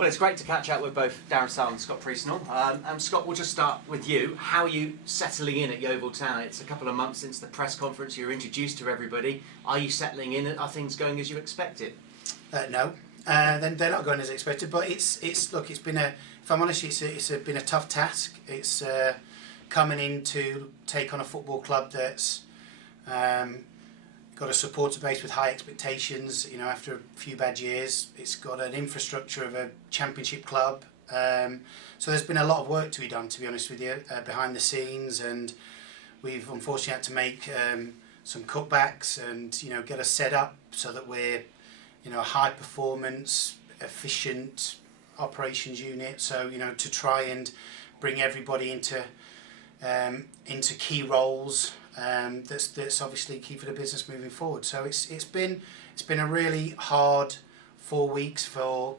Well, it's great to catch up with both Darren Sarll and Scott Priestnall. And Scott, we'll just start with you. How are you settling in at Yeovil Town? It's a couple of months since the press conference. You were introduced to everybody. Are you settling in? Are things going as you expected? No, they're not going as expected. But it's been a. If I'm honest, it's been a tough task. It's coming in to take on a football club that's got a supporter base with high expectations. You know, after a few bad years, it's got an infrastructure of a championship club. So there's been a lot of work to be done, to be honest with you, behind the scenes, and we've unfortunately had to make some cutbacks and get us set up so that we're a high performance, efficient operations unit. So to try and bring everybody into key roles. That's obviously key for the business moving forward. So it's been a really hard 4 weeks for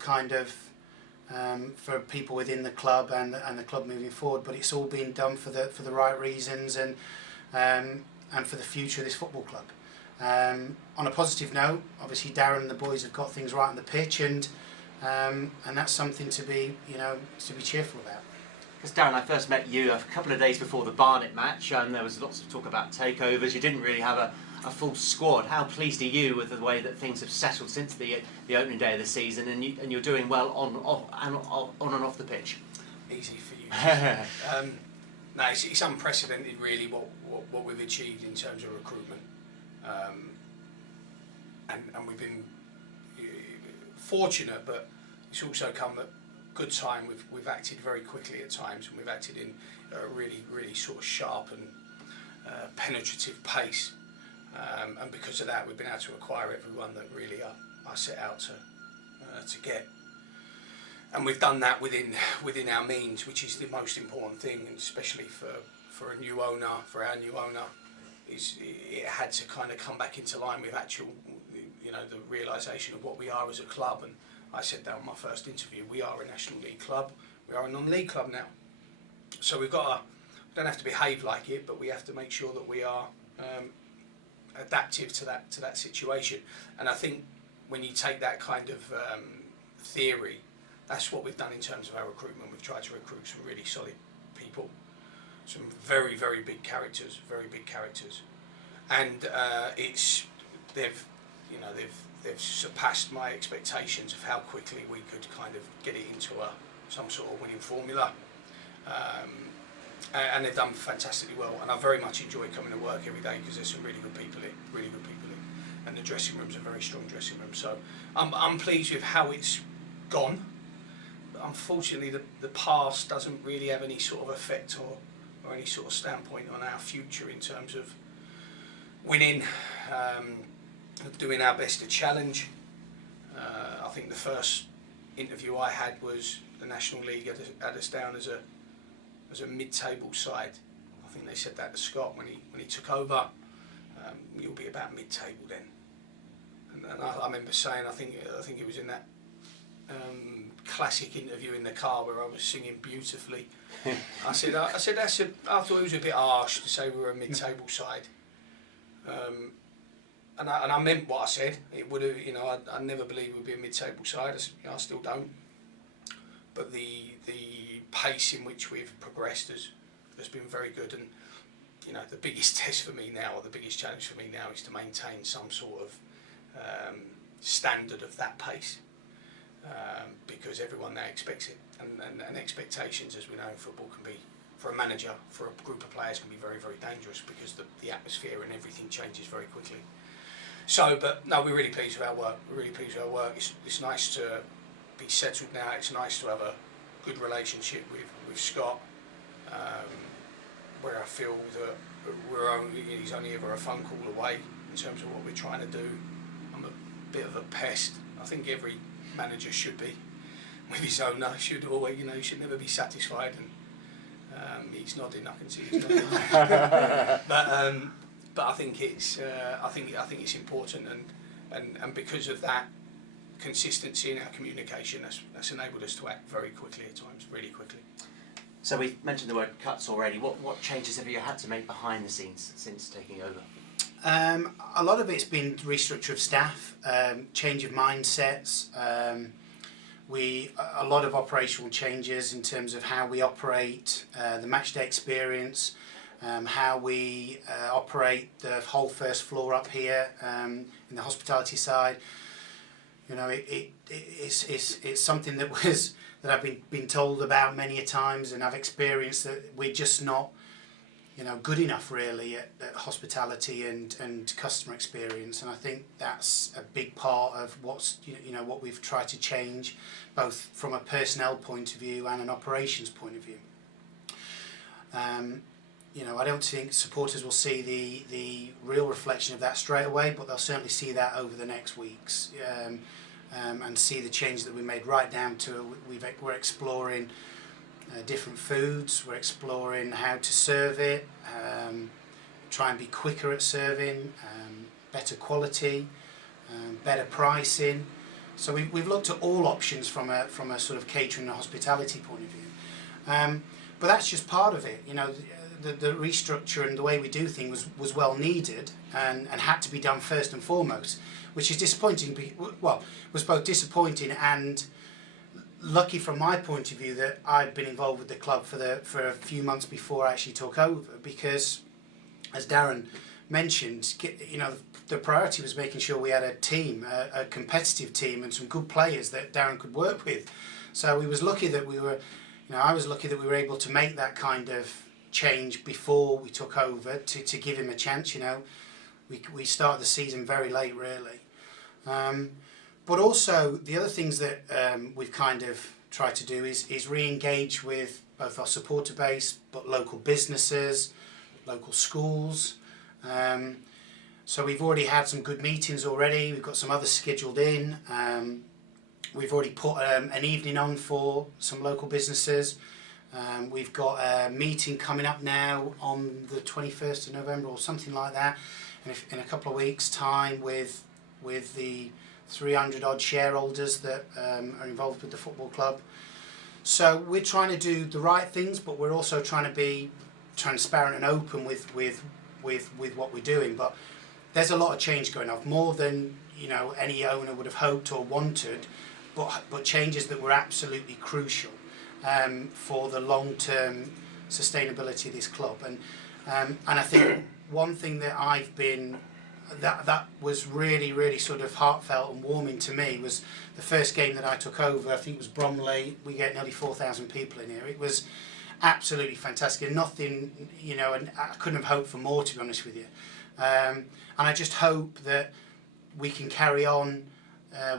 for people within the club and the club moving forward. But it's all been done for the right reasons and for the future of this football club. On a positive note, obviously Darren and the boys have got things right on the pitch, and that's something to be cheerful about. Because Darren, I first met you a couple of days before the Barnet match, and there was lots of talk about takeovers. You didn't really have a full squad. How pleased are you with the way that things have settled since the opening day of the season, and you're doing well on and off the pitch? Easy for you. No, it's unprecedented, really, what we've achieved in terms of recruitment, and we've been fortunate, but it's also come at good time. We've acted very quickly at times, and we've acted in a really sort of sharp and penetrative pace, and because of that we've been able to acquire everyone that really are set out to get, and we've done that within our means, which is the most important thing, and especially for a new owner, for our new owner, is it had to kind of come back into line with actual the realisation of what we are as a club. And I said that on my first interview, we are a National League club, we are a non-league club now. So we don't have to behave like it, but we have to make sure that we are adaptive to that situation. And I think when you take that kind of theory, that's what we've done in terms of our recruitment. We've tried to recruit some really solid people, some very big characters, and they've surpassed my expectations of how quickly we could kind of get it into some sort of winning formula, and they've done fantastically well. And I very much enjoy coming to work every day because there's some really good people in, and the dressing room's a very strong dressing room. So I'm pleased with how it's gone. But unfortunately, the past doesn't really have any sort of effect or any sort of standpoint on our future in terms of winning. Doing our best to challenge. I think the first interview I had was the National League had us down as a mid-table side. I think they said that to Scott when he took over. You'll be about mid-table then. And I remember saying, I think it was in that classic interview in the car where I was singing beautifully. I thought it was a bit harsh to say we were a mid-table side. And I meant what I said. It would have, I never believed we'd be a mid-table side. I still don't. But the pace in which we've progressed has been very good. And the biggest test for me now, or the biggest challenge for me now, is to maintain some sort of standard of that pace, because everyone now expects it, and expectations, as we know in football, can be, for a manager, for a group of players, can be very dangerous, because the atmosphere and everything changes very quickly. So, but no, we're really pleased with our work. It's nice to be settled now. It's nice to have a good relationship with Scott, where I feel that he's only ever a phone call away in terms of what we're trying to do. I'm a bit of a pest. I think every manager should be with his owner. Should always, he should never be satisfied. And he's nodding. I can see he's nodding. But I think it's important, and because of that consistency in our communication, that's enabled us to act very quickly at times, really quickly. So we mentioned the word cuts already. What changes have you had to make behind the scenes since taking over? A lot of it's been restructure of staff, change of mindsets. a lot of operational changes in terms of how we operate, the matchday experience, how we operate the whole first floor up here in the hospitality side. You know, it's something that I've been told about many a times, and I've experienced that we're just not, you know, good enough really at hospitality and customer experience. And I think that's a big part of what's, you know, what we've tried to change, both from a personnel point of view and an operations point of view. You know, I don't think supporters will see the real reflection of that straight away, but they'll certainly see that over the next weeks, and see the change that we made, right down to we're exploring different foods, we're exploring how to serve it, try and be quicker at serving, better quality, better pricing. So we've looked at all options from a sort of catering and hospitality point of view. But that's just part of it. You know, the restructure and the way we do things was well needed and had to be done first and foremost, which is disappointing. Well, was both disappointing and lucky from my point of view that I'd been involved with the club for a few months before I actually took over, because, as Darren mentioned, you know, the priority was making sure we had a team, a competitive team, and some good players that Darren could work with. So we was lucky that we were, you know, I was lucky that we were able to make that kind of change before we took over to give him a chance. You know, we started the season very late, really. But also the other things that we've kind of tried to do is re-engage with both our supporter base, but local businesses, local schools. So we've already had some good meetings already. We've got some others scheduled in. We've already put an evening on for some local businesses. We've got a meeting coming up now on the 21st of November or something like that, in a couple of weeks' time with the 300 odd shareholders that are involved with the football club. So we're trying to do the right things, but we're also trying to be transparent and open with what we're doing. But there's a lot of change going on, more than, you know, any owner would have hoped or wanted, but changes that were absolutely crucial for the long-term sustainability of this club. And I think one thing that I've been that was really sort of heartfelt and warming to me was the first game that I took over. I think it was Bromley. We get nearly 4,000 people in here. It was absolutely fantastic, and nothing, you know, and I couldn't have hoped for more, to be honest with you. And I just hope that we can carry on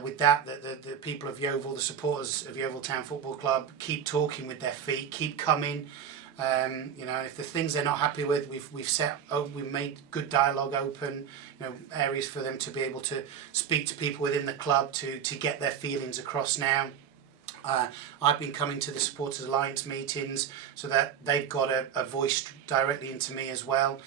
with that the people of Yeovil, the supporters of Yeovil Town Football Club, keep talking with their feet, keep coming. You know, if the things they're not happy with, we've made good dialogue open, you know, areas for them to be able to speak to people within the club to get their feelings across now. I've been coming to the Supporters Alliance meetings so that they've got a voice directly into me as well.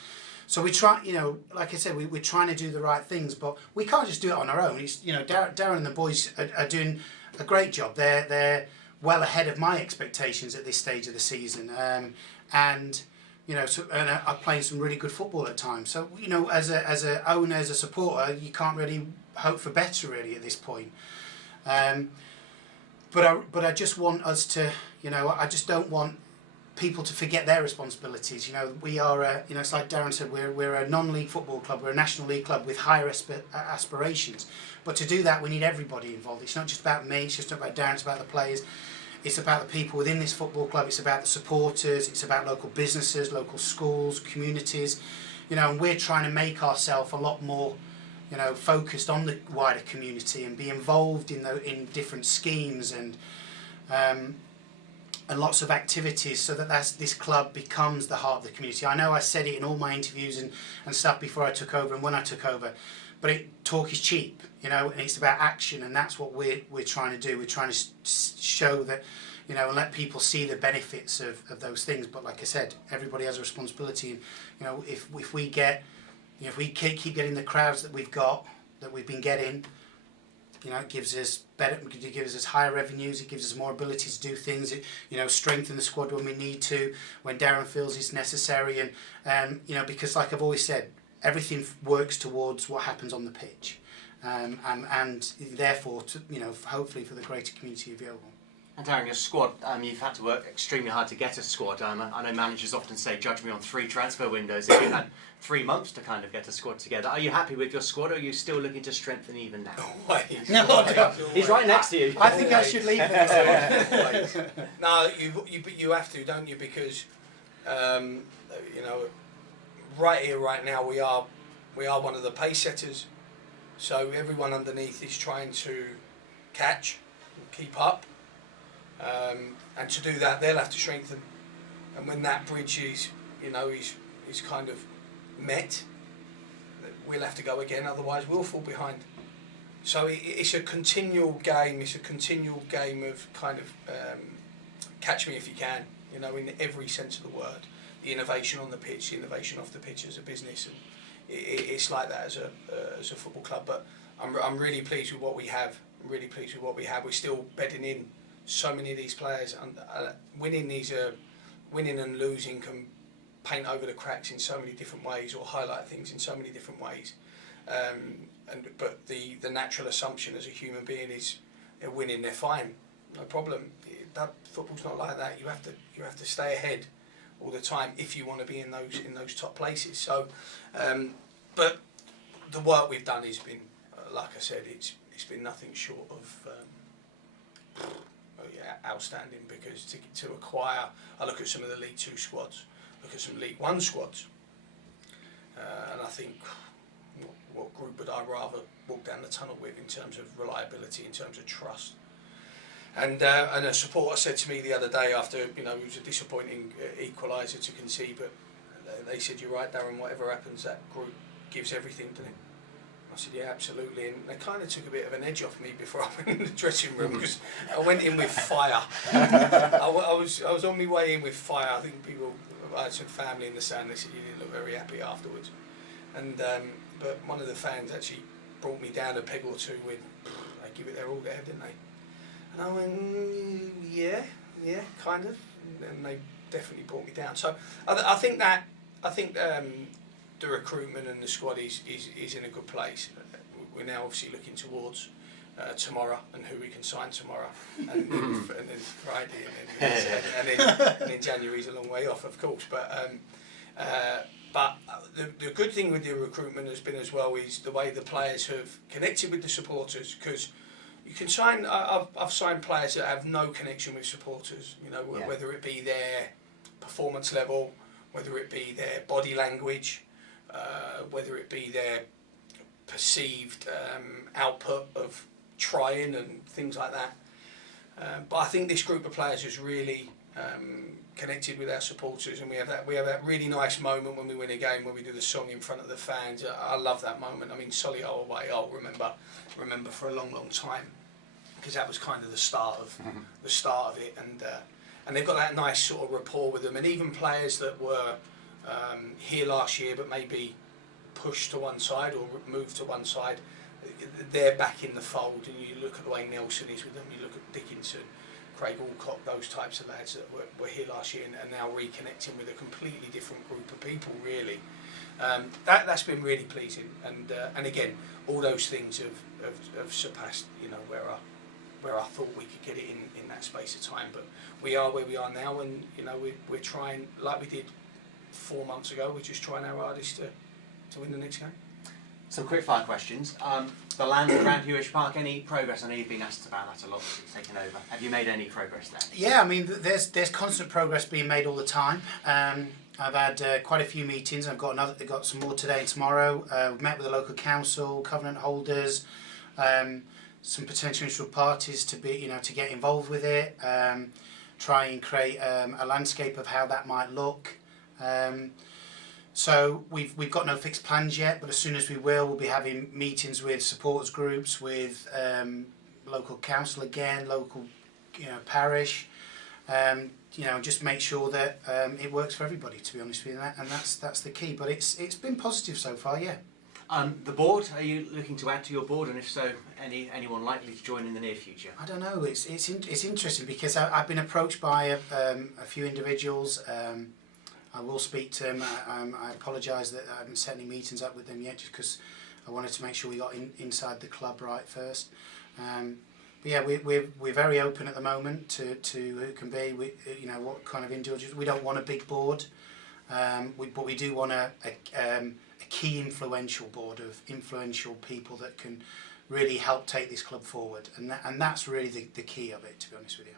So we try, you know, like I said, we're trying to do the right things, but we can't just do it on our own. You know, Darren and the boys are doing a great job. They're well ahead of my expectations at this stage of the season, and you know, and are playing some really good football at times. So, you know, as a owner, as a supporter, you can't really hope for better really at this point. But I just want us to, you know, I just don't want people to forget their responsibilities. You know, we are, you know, it's like Darren said, we're a non-league football club, we're a national league club with higher aspirations. But to do that, we need everybody involved. It's not just about me, it's just about Darren, it's about the players. It's about the people within this football club, it's about the supporters, it's about local businesses, local schools, communities. You know, and we're trying to make ourselves a lot more, you know, focused on the wider community and be involved in different schemes and lots of activities, so that this club becomes the heart of the community. I know I said it in all my interviews and stuff before I took over and when I took over, but talk is cheap, you know, and it's about action, and that's what we're trying to do. We're trying to show that, you know, and let people see the benefits of those things. But like I said, everybody has a responsibility, and you know, if we get, you know, if we keep getting the crowds that we've been getting, you know, it gives us higher revenues, it gives us more ability to do things, it, you know, strengthen the squad when we need to, when Darren feels it's necessary, and you know, because like I've always said, everything works towards what happens on the pitch, and therefore, hopefully for the greater community of Yeovil. And Darren, your squad, you've had to work extremely hard to get a squad. I know managers often say, judge me on 3 transfer windows. If you had 3 months to kind of get a squad together, are you happy with your squad, or are you still looking to strengthen even now? He's right next to you. I think I should leave it. No, you have to, don't you? Because right here, right now, we are one of the pace setters. So everyone underneath is trying to catch, and keep up. And to do that, they'll have to strengthen, and when that bridge is kind of met, we'll have to go again. Otherwise, we'll fall behind. So it's a continual game. It's a continual game of kind of catch me if you can. In every sense of the word. The innovation on the pitch, the innovation off the pitch as a business, and it's like that as a football club. But I'm really pleased with what we have. I'm really pleased with what we have. We're still bedding in so many of these players, and winning and losing can paint over the cracks in so many different ways, or highlight things in so many different ways. But the natural assumption as a human being is they're winning, they're fine, no problem. Football's not like that. You have to stay ahead all the time if you want to be in those top places. So, but the work we've done has been, like I said, it's been nothing short of outstanding. Because to acquire, I look at some of the League 2 squads, look at some League 1 squads, and I think, what group would I rather walk down the tunnel with in terms of reliability, in terms of trust? And a supporter said to me the other day, after it was a disappointing equaliser to concede, but they said, "You're right, Darren. Whatever happens, that group gives everything to them." I said, "Yeah, absolutely." And they kind of took a bit of an edge off me before I went in the dressing room, because I went in with fire. I was on my way in with fire. I think I had some family in the stand. They said you didn't look very happy afterwards. And but one of the fans actually brought me down a peg or two with, they give it their all there, didn't they? And I went, yeah, kind of. And they definitely brought me down. So I think the recruitment and the squad is in a good place. We're now obviously looking towards tomorrow and who we can sign tomorrow, and then Friday, and then January's a long way off, of course. But the good thing with the recruitment has been as well is the way the players have connected with the supporters, because you can sign. I've signed players that have no connection with supporters. Whether it be their performance level, whether it be their body language, whether it be their perceived output of trying and things like that. But I think this group of players has really connected with our supporters, and we have that really nice moment when we win a game, when we do the song in front of the fans. I love that moment. I mean, Solihull away, I'll remember for a long, long time, because that was kind of the start of it, and they've got that nice sort of rapport with them. And even players that were here last year but maybe pushed to one side or moved to one side, they're back in the fold. And you look at the way Nelson is with them, you look at Dickinson, Craig Alcock, those types of lads that were here last year and are now reconnecting with a completely different group of people, really. That's been really pleasing, and again, all those things have surpassed where I thought we could get it in that space of time. But we are where we are now, and we're trying, like we did 4 months ago, we're just trying our hardest to win the next game. Some quick fire questions. The land around Huish Park, any progress? I know you've been asked about that a lot since taking over. Have you made any progress there? Yeah, I mean, there's constant progress being made all the time. I've had quite a few meetings. I've got some more today and tomorrow. We've met with the local council, covenant holders, some potential interested parties to get involved with it. Try and create a landscape of how that might look. So we've got no fixed plans yet, but as soon as we'll be having meetings with supporters groups, with local council again, local parish, just make sure that it works for everybody, to be honest with you, and that's the key. But it's been positive so far, yeah. The board, are you looking to add to your board, and if so, anyone likely to join in the near future? I don't know. It's interesting because I've been approached by a few individuals. I will speak to them. I apologise that I haven't set any meetings up with them yet, just because I wanted to make sure we got inside the club right first. But yeah, we're very open at the moment to who it can be. What kind of individuals. We don't want a big board, but we do want a key influential board of influential people that can really help take this club forward, and that's really the key of it, to be honest with you.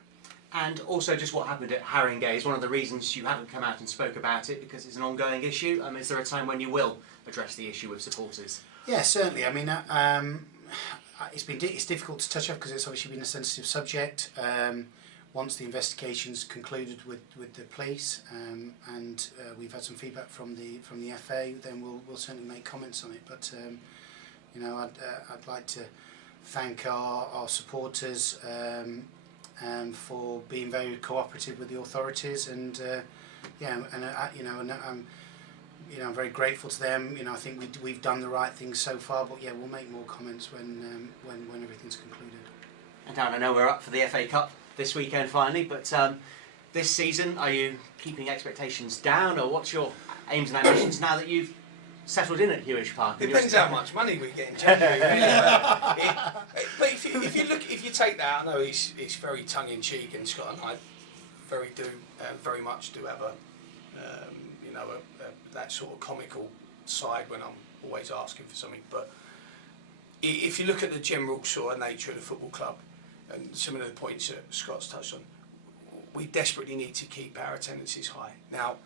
And also just what happened at Haringey is one of the reasons you haven't come out and spoke about it, because it's an ongoing issue. Is there a time when you will address the issue with supporters? Yeah, certainly. I mean, it's difficult to touch on because it's obviously been a sensitive subject. Once the investigation's concluded with the police, and we've had some feedback from the FA, then we'll certainly make comments on it. But I'd like to thank our supporters for being very cooperative with the authorities, and I'm very grateful to them. I think we've done the right thing so far, but yeah, we'll make more comments when everything's concluded. And Dan, I know we're up for the FA Cup this weekend finally, but this season, are you keeping expectations down, or what's your aims and ambitions now that you've settled in at Huish Park? Depends how much money we get in January. Really. But if you take that, I know it's very tongue in cheek, and Scott and I very much do have that sort of comical side when I'm always asking for something. But if you look at the general sort of nature of the football club and some of the points that Scott's touched on, we desperately need to keep our attendances high. Now,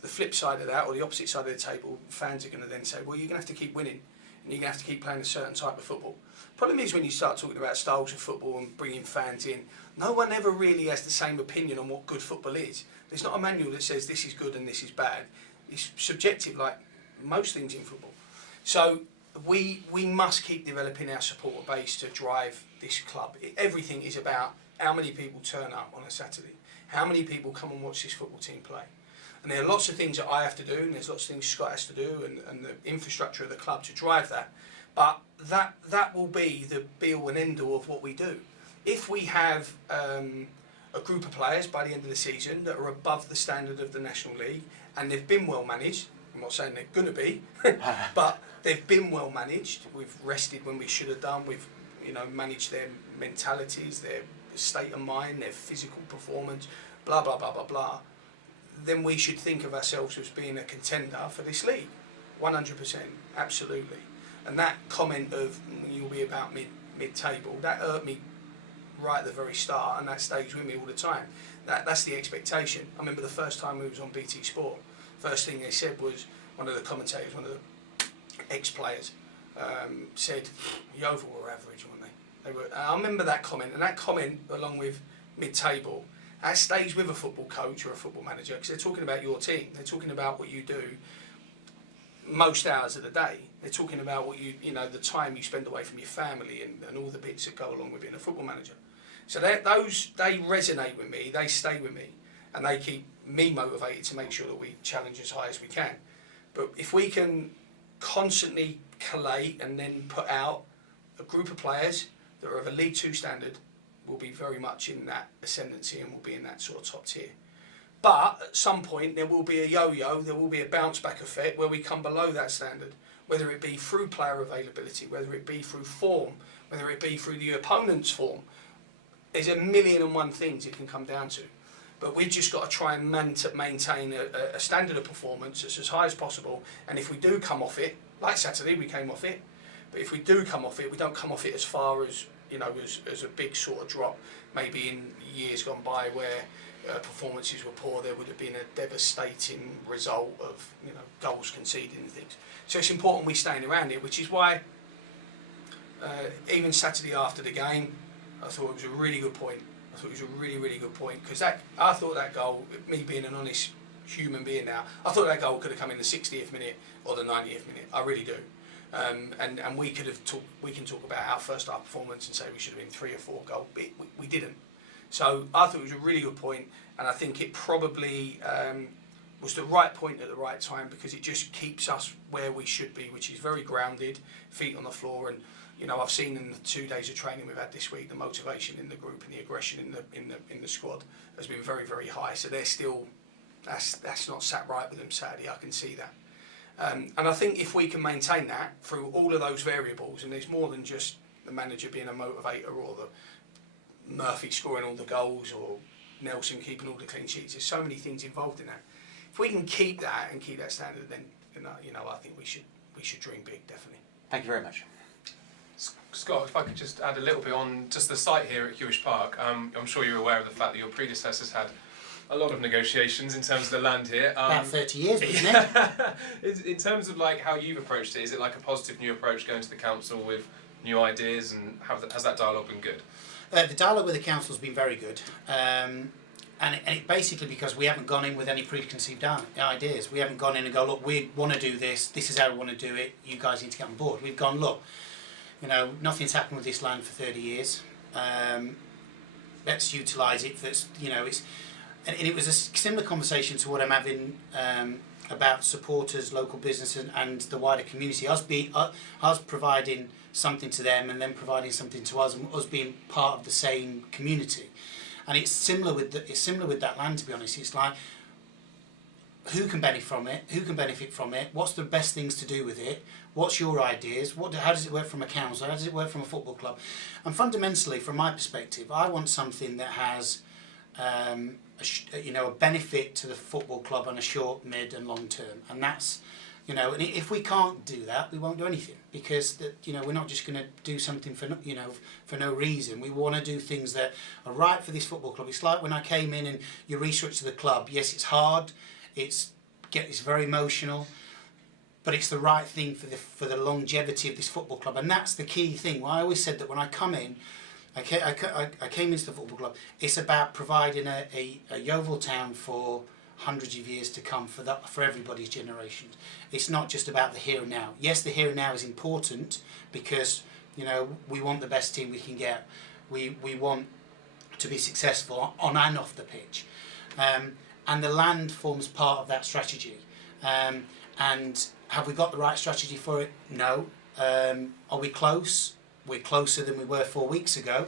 the flip side of that, or the opposite side of the table, fans are going to then say, well, you're going to have to keep winning, and you're going to have to keep playing a certain type of football. Problem is, when you start talking about styles of football and bringing fans in, no one ever really has the same opinion on what good football is. There's not a manual that says this is good and this is bad. It's subjective, like most things in football. So we must keep developing our supporter base to drive this club. Everything is about how many people turn up on a Saturday, how many people come and watch this football team play. And there are lots of things that I have to do, and there's lots of things Scott has to do, and the infrastructure of the club to drive that. But that will be the be-all and end-all of what we do. If we have a group of players by the end of the season that are above the standard of the National League, and they've been well managed, I'm not saying they're going to be, but they've been well managed. We've rested when we should have done. We've managed their mentalities, their state of mind, their physical performance, blah, blah, blah, blah, blah. Then we should think of ourselves as being a contender for this league. 100%, absolutely. And that comment of you'll be about mid-table, that hurt me right at the very start, and that stays with me all the time. That's the expectation. I remember the first time we was on BT Sport, first thing they said was, one of the commentators, one of the ex-players, said Yeovil were average, weren't they? I remember that comment, and that comment, along with mid-table, that stays with a football coach or a football manager, because they're talking about your team. They're talking about what you do most hours of the day. They're talking about what the time you spend away from your family and all the bits that go along with being a football manager. So they resonate with me, they stay with me, and they keep me motivated to make sure that we challenge as high as we can. But if we can constantly collate and then put out a group of players that are of a League 2 standard, will be very much in that ascendancy and will be in that sort of top tier. But at some point there will be a yo-yo, there will be a bounce back effect where we come below that standard, whether it be through player availability, whether it be through form, whether it be through the opponent's form. There's 1,000,001 things it can come down to. But we've just got to try and maintain a standard of performance that's as high as possible, and if we do come off it, like Saturday we came off it, but if we do come off it, we don't come off it as far as as a big sort of drop. Maybe in years gone by where performances were poor, there would have been a devastating result of goals conceded and things. So it's important we stay around it, which is why even Saturday after the game, I thought it was a really good point. I thought it was a really, really good point, because I thought that goal, me being an honest human being now, I thought that goal could have come in the 60th minute or the 90th minute. I really do. And we can talk about our first half performance and say we should have been 3 or 4 goals, but we didn't. So I thought it was a really good point, and I think it probably was the right point at the right time, because it just keeps us where we should be, which is very grounded, feet on the floor. And I've seen in the 2 days of training we've had this week, the motivation in the group and the aggression in the squad has been very, very high. So they're still, that's not sat right with them Saturday. I can see that. And I think if we can maintain that through all of those variables, and there's more than just the manager being a motivator or the Murphy scoring all the goals or Nelson keeping all the clean sheets, there's so many things involved in that. If we can keep that and keep that standard, then you know, I think we should dream big, definitely. Thank you very much. Scott, if I could just add a little bit on just the site here at Huish Park. I'm sure you're aware of the fact that your predecessors had a lot of negotiations in terms of the land here. About 30 years, wasn't it? In terms of like how you've approached it, is it like a positive new approach going to the council with new ideas, and has that dialogue been good? The dialogue with the council has been very good, and it basically because we haven't gone in with any preconceived ideas. We haven't gone in and go, look, we want to do this. This is how we want to do it. You guys need to get on board. We've gone, look, you know, nothing's happened with this land for 30 years. Let's utilise it. That's, you know, it's. And it was a similar conversation to what I'm having about supporters, local businesses, and the wider community. Us providing something to them, and them providing something to us, and us being part of the same community. And it's similar with that land. To be honest, it's like who can benefit from it? Who can benefit from it? What's the best things to do with it? What's your ideas? How does it work from a council? How does it work from a football club? And fundamentally, from my perspective, I want something that has a benefit to the football club on a short, mid and long term, and that's, you know, and if we can't do that, we won't do anything, because we're not just going to do something for no reason. We want to do things that are right for this football club. It's like when I came in and you restructure the club. Yes, it's hard, it's very emotional, but it's the right thing for the longevity of this football club, and that's the key thing. Well, I always said that when I come in, I came into the football club. It's about providing a Yeovil town for hundreds of years to come, for everybody's generations. It's not just about the here and now. Yes, the here and now is important because, you know, we want the best team we can get. We want to be successful on and off the pitch, and the land forms part of that strategy. And have we got the right strategy for it? No. Are we close? We're closer than we were 4 weeks ago,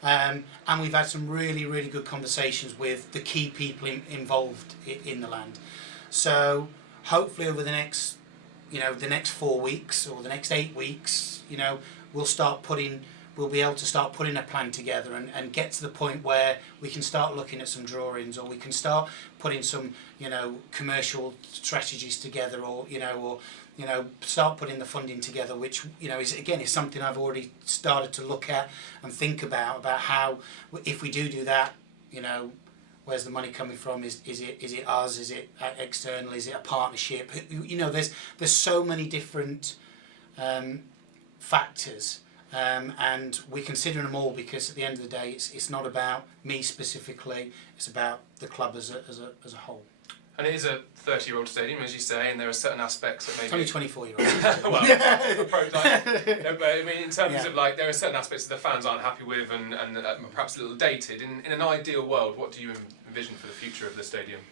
and we've had some really, really good conversations with the key people involved in the land. So hopefully over the next 4 weeks or the next 8 weeks, you know, we'll be able to start putting a plan together and get to the point where we can start looking at some drawings, or we can start putting some, you know, commercial strategies together, or start putting the funding together, which, you know, is something I've already started to look at and think about how, if we do that, you know, where's the money coming from? Is it us? Is it external? Is it a partnership? You know, there's so many different factors. And we're considering them all, because at the end of the day, it's not about me specifically, it's about the club as a whole. And it is a 30-year-old stadium, as you say, and there are certain aspects that maybe... It's only 24-year-olds. But I mean, in terms of like, there are certain aspects that the fans aren't happy with, and perhaps a little dated. In an ideal world, what do you envision for the future of the stadium?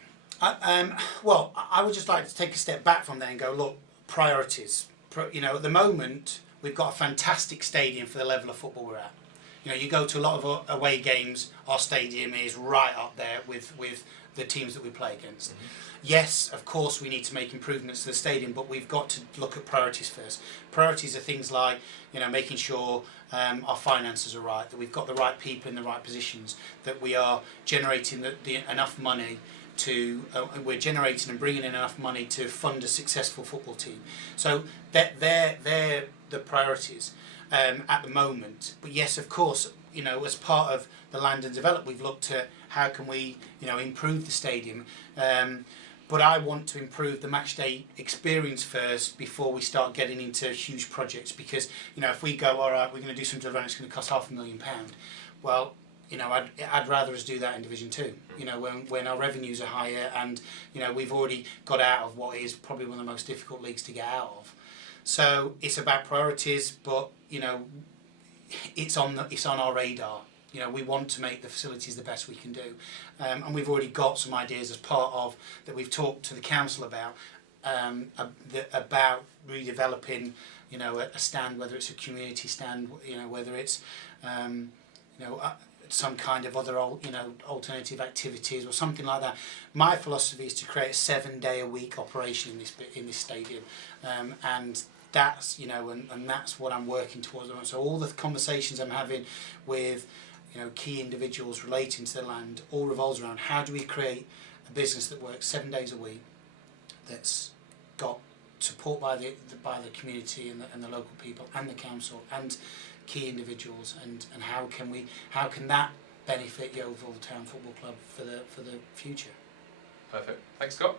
Well, I would just like to take a step back from there and go, look, priorities. You know, at the moment, we've got a fantastic stadium for the level of football we're at. You know, you go to a lot of away games, our stadium is right up there with the teams that we play against. Mm-hmm. Yes, of course we need to make improvements to the stadium, but we've got to look at priorities first. Priorities are things like, you know, making sure our finances are right, that we've got the right people in the right positions, that we are generating enough money we're generating and bringing in enough money to fund a successful football team. So they're the priorities at the moment. But yes, of course, you know, as part of the Land and Develop, we've looked at how can we, you know, improve the stadium. But I want to improve the match day experience first before we start getting into huge projects. Because, you know, if we go, all right, we're going to do some development, it's going to cost £500,000. Well, you know, I'd rather us do that in Division 2. You know, when our revenues are higher, and, you know, we've already got out of what is probably one of the most difficult leagues to get out of. So it's about priorities, but, you know, it's on our radar. You know, we want to make the facilities the best we can do, and we've already got some ideas as part of that we've talked to the council about redeveloping, you know, a stand, whether it's a community stand, you know, whether it's some kind of other alternative activities or something like that. My philosophy is to create a 7-day-a-week operation in this stadium, and that's and that's what I'm working towards. So all the conversations I'm having with key individuals relating to the land all revolves around how do we create a business that works 7 days a week, that's got support by the community and the local people and the council and key individuals, and how can that benefit Yeovil Town Football Club for the future. Perfect. Thanks, Scott.